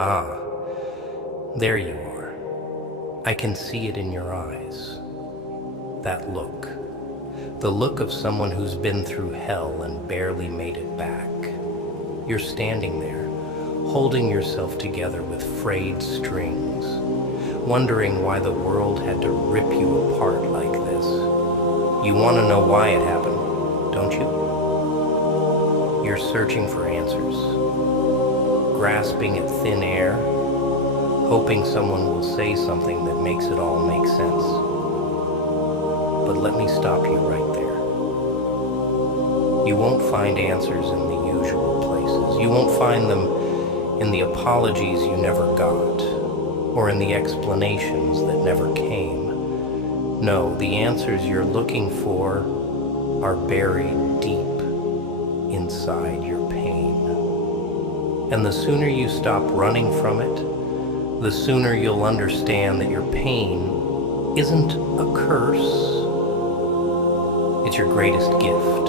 Ah, there you are. I can see it in your eyes. That look. The look of someone who's been through hell and barely made it back. You're standing there, holding yourself together with frayed strings, wondering why the world had to rip you apart like this. You want to know why it happened, don't you? You're searching for answers, grasping at thin air, hoping someone will say something that makes it all make sense. But let me stop you right there. You won't find answers in the usual places. You won't find them in the apologies you never got, or in the explanations that never came. No, the answers you're looking for are buried deep inside your pain. And the sooner you stop running from it, the sooner you'll understand that your pain isn't a curse. It's your greatest gift.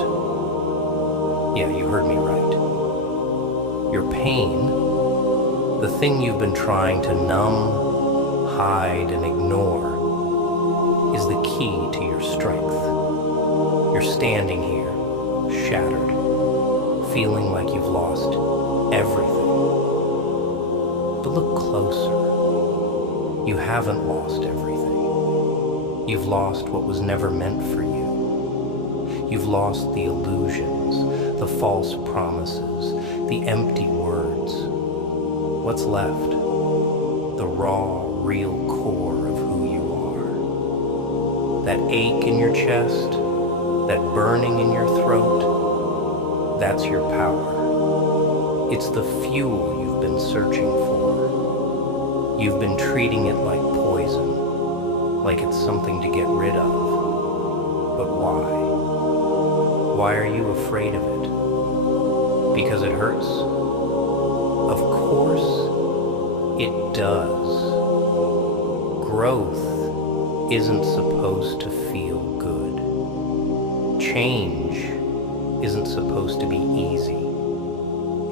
Yeah, you heard me right. Your pain, the thing you've been trying to numb, hide, and ignore, is the key to your strength. You're standing here, shattered, feeling like you've lost everything. But look closer. You haven't lost everything. You've lost what was never meant for you. You've lost the illusions, the false promises, the empty words. What's left? The raw, real core of who you are. That ache in your chest, that burning in your throat, that's your power. It's the fuel you've been searching for. You've been treating it like poison, like it's something to get rid of. But why? Why are you afraid of it? Because it hurts? Of course it does. Growth isn't supposed to feel good. Change isn't supposed to be easy.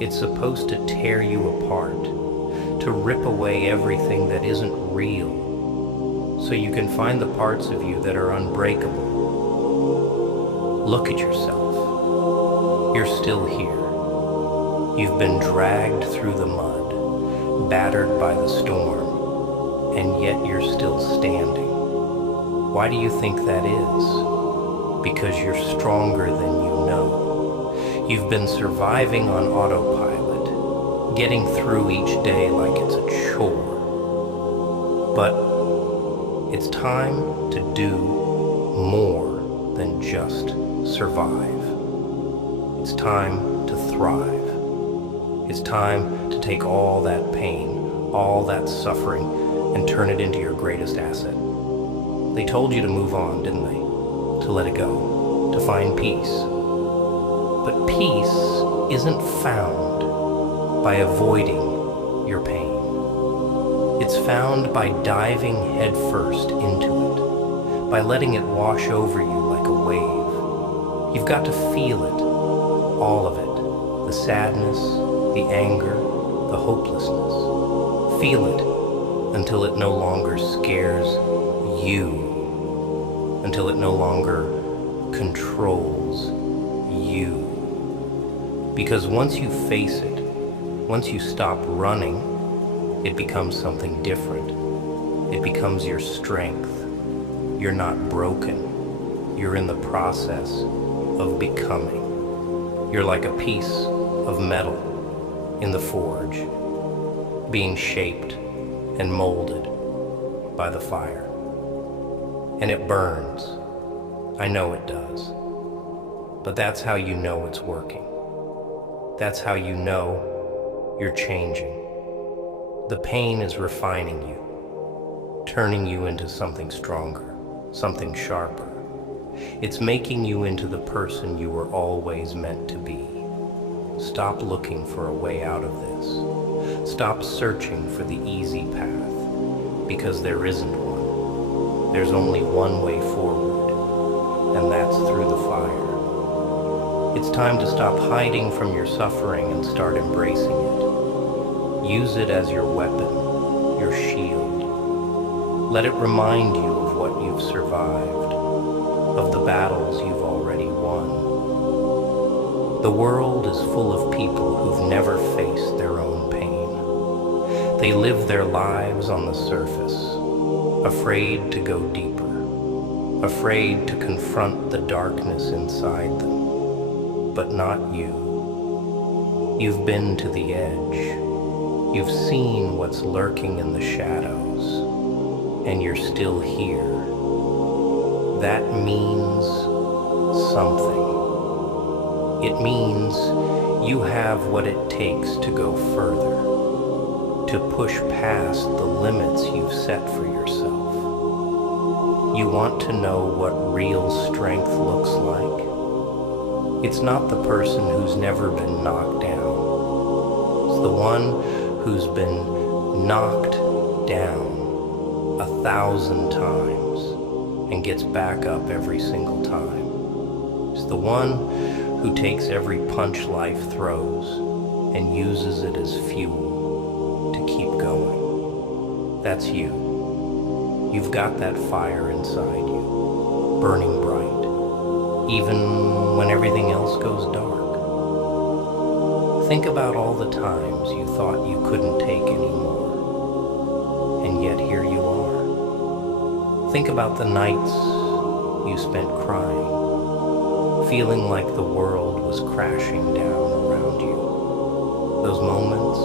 It's supposed to tear you apart, to rip away everything that isn't real, so you can find the parts of you that are unbreakable. Look at yourself. You're still here. You've been dragged through the mud, battered by the storm, and yet you're still standing. Why do you think that is? Because you're stronger than you know. You've been surviving on autopilot, getting through each day like it's a chore. But it's time to do more than just survive. It's time to thrive. It's time to take all that pain, all that suffering, and turn it into your greatest asset. They told you to move on, didn't they? To let it go, to find peace. But peace isn't found by avoiding your pain. It's found by diving headfirst into it, by letting it wash over you like a wave. You've got to feel it, all of it, the sadness, the anger, the hopelessness. Feel it until it no longer scares you, until it no longer controls you. Because once you face it, once you stop running, it becomes something different. It becomes your strength. You're not broken. You're in the process of becoming. You're like a piece of metal in the forge, being shaped and molded by the fire. And it burns. I know it does. But that's how you know it's working. That's how you know you're changing. The pain is refining you, turning you into something stronger, something sharper. It's making you into the person you were always meant to be. Stop looking for a way out of this. Stop searching for the easy path, because there isn't one. There's only one way forward, and that's through the fire. It's time to stop hiding from your suffering and start embracing it. Use it as your weapon, your shield. Let it remind you of what you've survived, of the battles you've already won. The world is full of people who've never faced their own pain. They live their lives on the surface, afraid to go deeper, afraid to confront the darkness inside them. But not you. You've been to the edge. You've seen what's lurking in the shadows, and you're still here. That means something. It means you have what it takes to go further, to push past the limits you've set for yourself. You want to know what real strength looks like? It's not the person who's never been knocked down. It's the one who's been knocked down 1,000 times and gets back up every single time. It's the one who takes every punch life throws and uses it as fuel to keep going. That's you. You've got that fire inside you, burning bright, even when everything else goes dark. Think about all the times you thought you couldn't take anymore, and yet here you are. Think about the nights you spent crying, feeling like the world was crashing down around you. Those moments,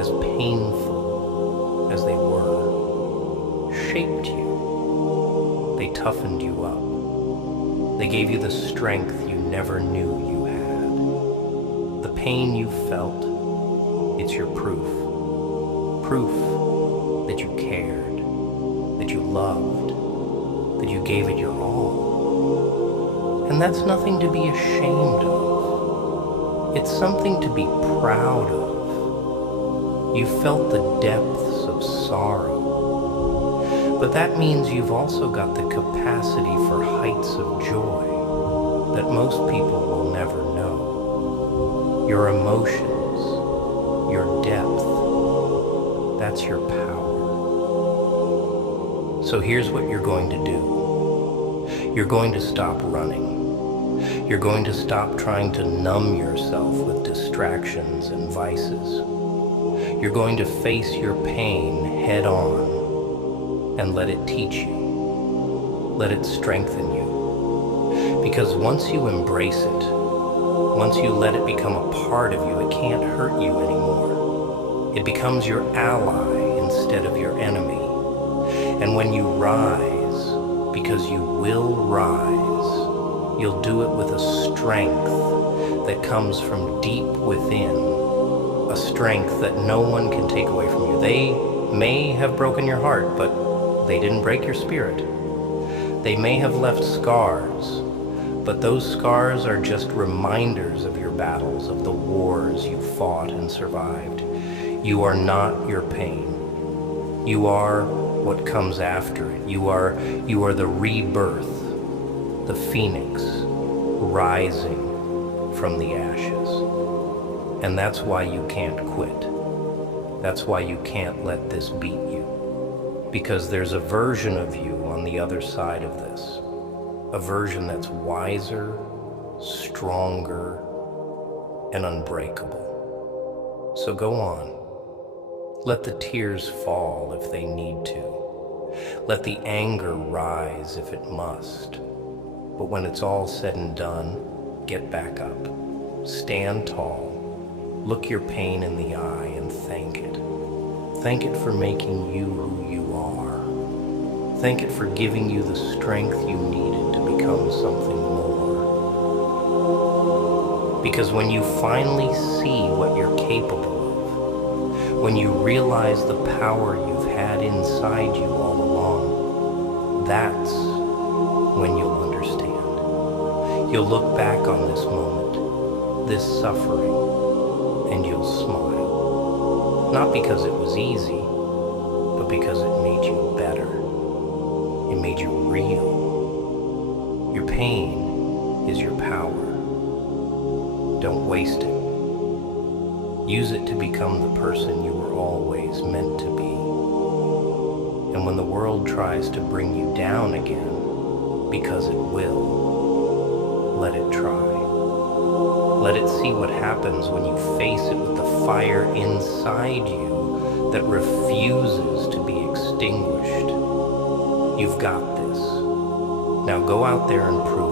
as painful as they were, shaped you. They toughened you up. They gave you the strength you never knew you had. The pain you felt, it's your proof. Proof that you cared, that you loved, that you gave it your all. And that's nothing to be ashamed of. It's something to be proud of. You felt the depths of sorrow. But that means you've also got the capacity for heights of joy that most people will never know. Your emotions, your depth, that's your power. So here's what you're going to do. You're going to stop running. You're going to stop trying to numb yourself with distractions and vices. You're going to face your pain head on and let it teach you. Let it strengthen you. Because once you embrace it, once you let it become a part of you, it can't hurt you anymore. It becomes your ally instead of your enemy. And when you rise, because you will rise, you'll do it with a strength that comes from deep within, a strength that no one can take away from you. They may have broken your heart, but they didn't break your spirit. They may have left scars, but those scars are just reminders of your battles, of the wars you fought and survived. You are not your pain. You are what comes after it. You are the rebirth, the phoenix rising from the ashes. And that's why you can't quit. That's why you can't let this beat you. Because there's a version of you on the other side of this. A version that's wiser, stronger, and unbreakable. So go on. Let the tears fall if they need to. Let the anger rise if it must. But when it's all said and done, get back up. Stand tall. Look your pain in the eye and thank it. Thank it for making you who you are. Thank it for giving you the strength you needed to become something more. Because when you finally see what you're capable of, when you realize the power you've had inside you all along, that's when you'll understand. You'll look back on this moment, this suffering, and you'll smile. Not because it was easy, but because it made you better. It made you real. Your pain is your power. Don't waste it. Use it to become the person you were always meant to be. And when the world tries to bring you down again, because it will, let it try. Let it see what happens when you face it with the fire inside you that refuses to be extinguished. You've got this. Now go out there and prove